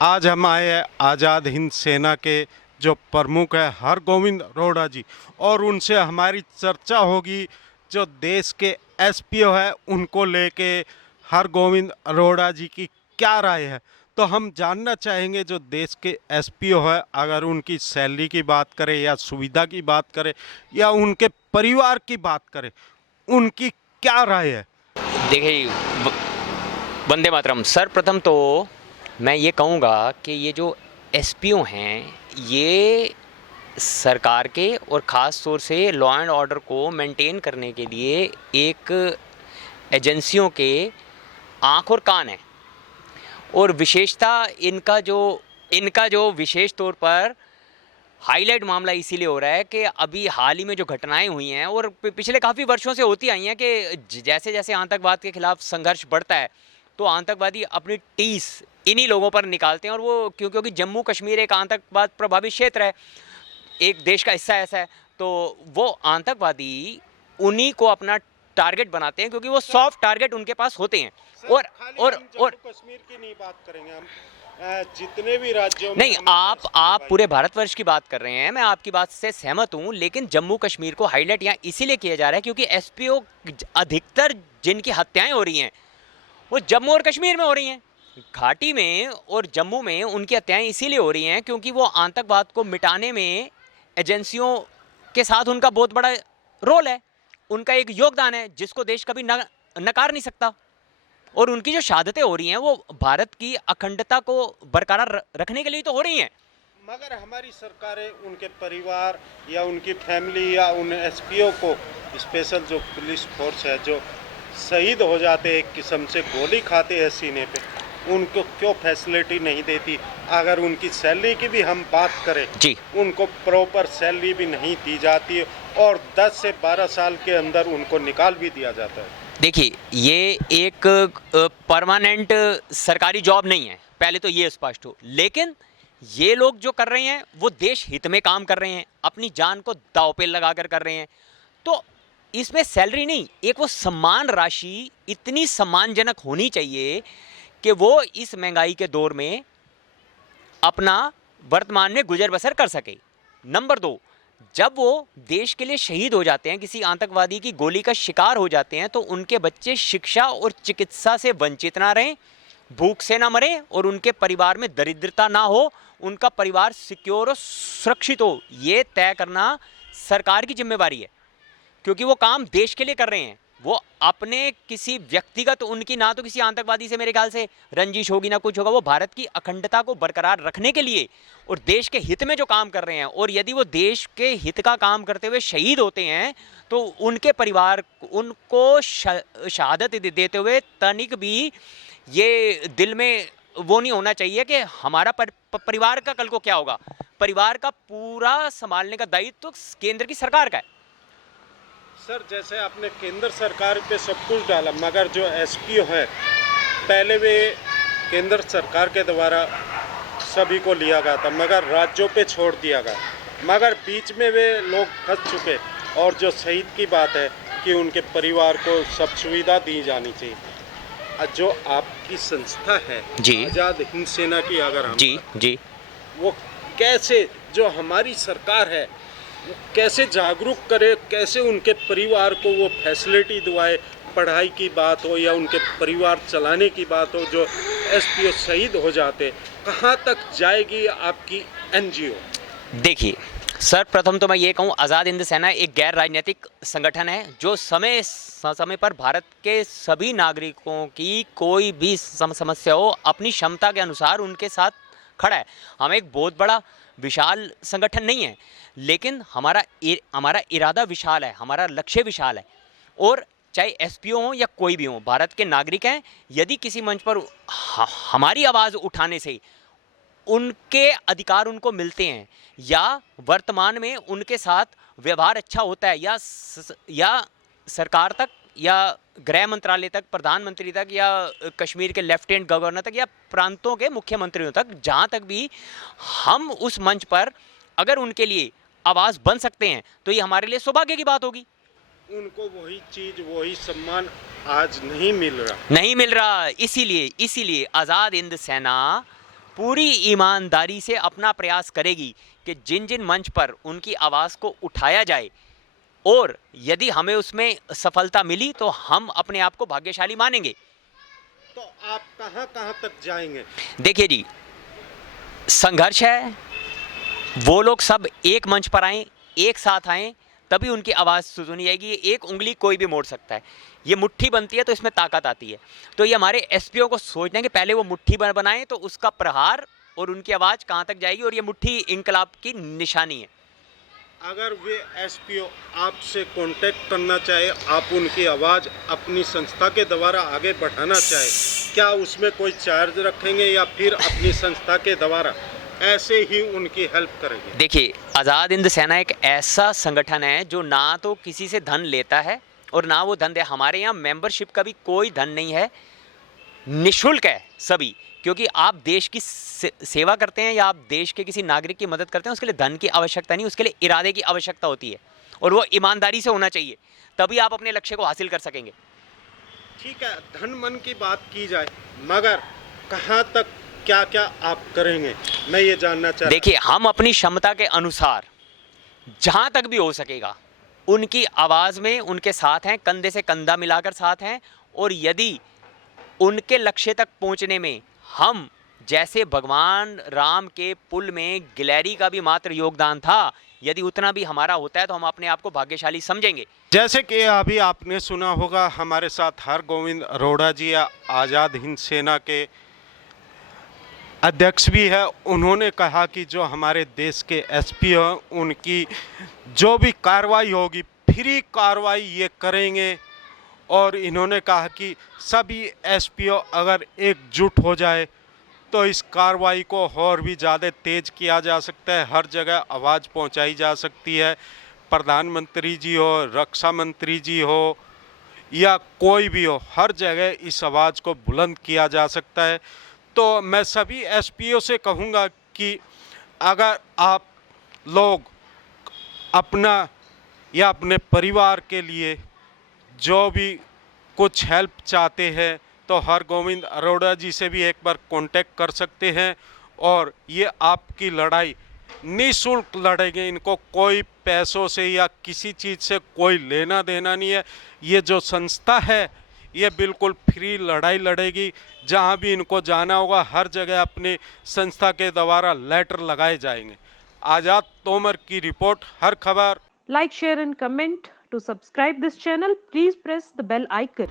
आज हम आए हैं आज़ाद हिंद सेना के जो प्रमुख है हरगोविंद अरोड़ा जी, और उनसे हमारी चर्चा होगी। जो देश के एसपीओ है उनको लेके हरगोविंद अरोड़ा जी की क्या राय है। तो हम जानना चाहेंगे जो देश के एसपीओ है, अगर उनकी सैलरी की बात करें या सुविधा की बात करें या उनके परिवार की बात करें, उनकी क्या राय है। देखिए, वंदे मातरम। सर्वप्रथम तो मैं ये कहूँगा कि ये जो एसपीओ हैं, ये सरकार के और ख़ास तौर से लॉ एंड ऑर्डर को मेंटेन करने के लिए एक एजेंसियों के आँख और कान है। और विशेषता इनका जो विशेष तौर पर हाईलाइट मामला इसीलिए हो रहा है कि अभी हाल ही में जो घटनाएं हुई हैं और पिछले काफ़ी वर्षों से होती आई हैं कि जैसे जैसे आतंकवाद के खिलाफ संघर्ष बढ़ता है तो आतंकवादी अपनी टीस इन्हीं लोगों पर निकालते हैं। और वो क्योंकि जम्मू कश्मीर एक आतंकवाद प्रभावित क्षेत्र है, एक देश का हिस्सा ऐसा है, तो वो आतंकवादी उन्हीं को अपना टारगेट बनाते हैं क्योंकि वो सॉफ्ट टारगेट उनके पास होते हैं। और कश्मीर की नहीं बात करेंगे हम, जितने भी राज्यों में नहीं, आप पूरे भारतवर्ष की बात कर रहे हैं, मैं आपकी बात से सहमत हूं, लेकिन जम्मू कश्मीर को हाईलाइट यहाँ इसीलिए किया जा रहा है क्योंकि एसपीओ अधिकतर जिनकी हत्याएं हो रही हैं वो जम्मू और कश्मीर में हो रही हैं। घाटी में और जम्मू में उनकी हत्याएं इसीलिए हो रही हैं क्योंकि वो आतंकवाद को मिटाने में एजेंसियों के साथ उनका बहुत बड़ा रोल है, उनका एक योगदान है जिसको देश कभी नकार नहीं सकता। और उनकी जो शहादतें हो रही हैं वो भारत की अखंडता को बरकरार रखने के लिए तो हो रही हैं। मगर हमारी सरकारें उनके परिवार या उनकी फैमिली या उन एसपीओ को, स्पेशल जो पुलिस फोर्स है जो शहीद हो जाते हैं, एक किस्म से गोली खाते हैं सीने पे, उनको क्यों फैसिलिटी नहीं देती। अगर उनकी सैलरी की भी हम बात करें जी, उनको प्रॉपर सैलरी भी नहीं दी जाती और 10 से 12 साल के अंदर उनको निकाल भी दिया जाता है। देखिए, ये एक परमानेंट सरकारी जॉब नहीं है, पहले तो ये स्पष्ट हो। लेकिन ये लोग जो कर रहे हैं वो देश हित में काम कर रहे हैं, अपनी जान को दांव पे लगाकर कर रहे हैं। तो इसमें सैलरी नहीं, एक वो सम्मान राशि इतनी सम्मानजनक होनी चाहिए कि वो इस महंगाई के दौर में अपना वर्तमान में गुजर बसर कर सके। नंबर 2, जब वो देश के लिए शहीद हो जाते हैं, किसी आतंकवादी की गोली का शिकार हो जाते हैं, तो उनके बच्चे शिक्षा और चिकित्सा से वंचित ना रहें, भूख से ना मरें और उनके परिवार में दरिद्रता ना हो, उनका परिवार सिक्योर और सुरक्षित हो, ये तय करना सरकार की जिम्मेवारी है क्योंकि वो काम देश के लिए कर रहे हैं। वो अपने किसी व्यक्तिगत, उनकी ना तो किसी आतंकवादी से मेरे ख्याल से रंजिश होगी ना कुछ होगा, वो भारत की अखंडता को बरकरार रखने के लिए और देश के हित में जो काम कर रहे हैं। और यदि वो देश के हित का काम करते हुए शहीद होते हैं तो उनके परिवार उनको शहादत देते हुए तनिक भी ये दिल में वो नहीं होना चाहिए कि हमारा परिवार का कल को क्या होगा। परिवार का पूरा संभालने का दायित्व तो केंद्र की सरकार का है। सर, जैसे आपने केंद्र सरकार पे सब कुछ डाला, मगर जो एसपीओ है पहले वे केंद्र सरकार के द्वारा सभी को लिया गया था मगर राज्यों पे छोड़ दिया गया, मगर बीच में वे लोग फंस चुके। और जो शहीद की बात है कि उनके परिवार को सब सुविधा दी जानी चाहिए। जो आपकी संस्था है जी, आज़ाद हिंद सेना की, अगर हम जी, वो कैसे, जो हमारी सरकार है वो कैसे जागरूक करे, कैसे उनके परिवार को वो फैसिलिटी दिवाए, पढ़ाई की बात हो या उनके परिवार चलाने की बात हो, जो एसपीओ शहीद हो जाते, कहाँ तक जाएगी आपकी एनजीओ। देखिए, सर्वप्रथम तो मैं ये कहूँ, आज़ाद हिंद सेना एक गैर राजनीतिक संगठन है जो समय समय पर भारत के सभी नागरिकों की कोई भी समस्या हो अपनी क्षमता के अनुसार उनके साथ खड़ा है। हम एक बहुत बड़ा विशाल संगठन नहीं है, लेकिन हमारा इरादा विशाल है, हमारा लक्ष्य विशाल है। और चाहे एसपीओ हो या कोई भी हो, भारत के नागरिक हैं। यदि किसी मंच पर हमारी आवाज़ उठाने से उनके अधिकार उनको मिलते हैं या वर्तमान में उनके साथ व्यवहार अच्छा होता है या सरकार तक या गृह मंत्रालय तक, प्रधानमंत्री तक या कश्मीर के लेफ्टिनेंट गवर्नर तक या प्रांतों के मुख्यमंत्रियों तक, जहाँ तक भी हम उस मंच पर अगर उनके लिए आवाज़ बन सकते हैं तो ये हमारे लिए सौभाग्य की बात होगी। उनको वही चीज़, वही सम्मान आज नहीं मिल रहा। इसीलिए आज़ाद हिंद सेना पूरी ईमानदारी से अपना प्रयास करेगी कि जिन जिन मंच पर उनकी आवाज़ को उठाया जाए, और यदि हमें उसमें सफलता मिली तो हम अपने आप को भाग्यशाली मानेंगे। तो आप कहाँ कहाँ तक जाएंगे? देखिए जी, संघर्ष है, वो लोग सब एक मंच पर आएं, एक साथ आएं, तभी उनकी आवाज़ सुनी जाएगी। एक उंगली कोई भी मोड़ सकता है, ये मुट्ठी बनती है तो इसमें ताकत आती है। तो ये हमारे एसपीओ को सोचना है कि पहले वो मुट्ठी बनाएं तो उसका प्रहार और उनकी आवाज़ कहाँ तक जाएगी, और ये मुट्ठी इंकलाब की निशानी है। अगर वे एसपीओ आपसे कांटेक्ट करना चाहे, आप उनकी आवाज़ अपनी संस्था के द्वारा आगे बढ़ाना चाहे, क्या उसमें कोई चार्ज रखेंगे या फिर अपनी संस्था के द्वारा ऐसे ही उनकी हेल्प करेंगे? देखिए, आज़ाद हिंद सेना एक ऐसा संगठन है जो ना तो किसी से धन लेता है और ना वो धन दे। हमारे यहाँ मेंबरशिप का भी कोई धन नहीं है, निःशुल्क है सभी। क्योंकि आप देश की सेवा करते हैं या आप देश के किसी नागरिक की मदद करते हैं, उसके लिए धन की आवश्यकता नहीं, उसके लिए इरादे की आवश्यकता होती है, और वो ईमानदारी से होना चाहिए, तभी आप अपने लक्ष्य को हासिल कर सकेंगे। ठीक है, धन मन की बात की जाए, मगर कहाँ तक क्या क्या आप करेंगे, मैं ये जानना चाहता हूं। देखिए, हम अपनी क्षमता के अनुसार जहाँ तक भी हो सकेगा उनकी आवाज़ में उनके साथ हैं, कंधे से कंधा मिलाकर साथ हैं, और यदि उनके लक्ष्य तक पहुँचने में हम, जैसे भगवान राम के पुल में गिलहरी का भी मात्र योगदान था, यदि उतना भी हमारा होता है तो हम अपने आप को भाग्यशाली समझेंगे। जैसे कि अभी आपने सुना होगा, हमारे साथ हरगोविंद अरोड़ा जी या आज़ाद हिंद सेना के अध्यक्ष भी है। उन्होंने कहा कि जो हमारे देश के एसपी हैं, उनकी जो भी कार्रवाई होगी फ्री कार्रवाई ये करेंगे, और इन्होंने कहा कि सभी एसपीओ अगर एकजुट हो जाए तो इस कार्रवाई को और भी ज़्यादा तेज़ किया जा सकता है, हर जगह आवाज़ पहुंचाई जा सकती है। प्रधानमंत्री जी हो, रक्षा मंत्री जी हो या कोई भी हो, हर जगह इस आवाज़ को बुलंद किया जा सकता है। तो मैं सभी एसपीओ से कहूँगा कि अगर आप लोग अपना या अपने परिवार के लिए जो भी कुछ हेल्प चाहते हैं तो हरगोविंद अरोड़ा जी से भी एक बार कांटेक्ट कर सकते हैं, और ये आपकी लड़ाई निःशुल्क लड़ेंगे। इनको कोई पैसों से या किसी चीज़ से कोई लेना देना नहीं है। ये जो संस्था है ये बिल्कुल फ्री लड़ाई लड़ेगी। जहाँ भी इनको जाना होगा हर जगह अपनी संस्था के द्वारा लेटर लगाए जाएंगे। आज़ाद तोमर की रिपोर्ट, हर खबर। Like, share and comment. To subscribe this channel, please press the bell icon.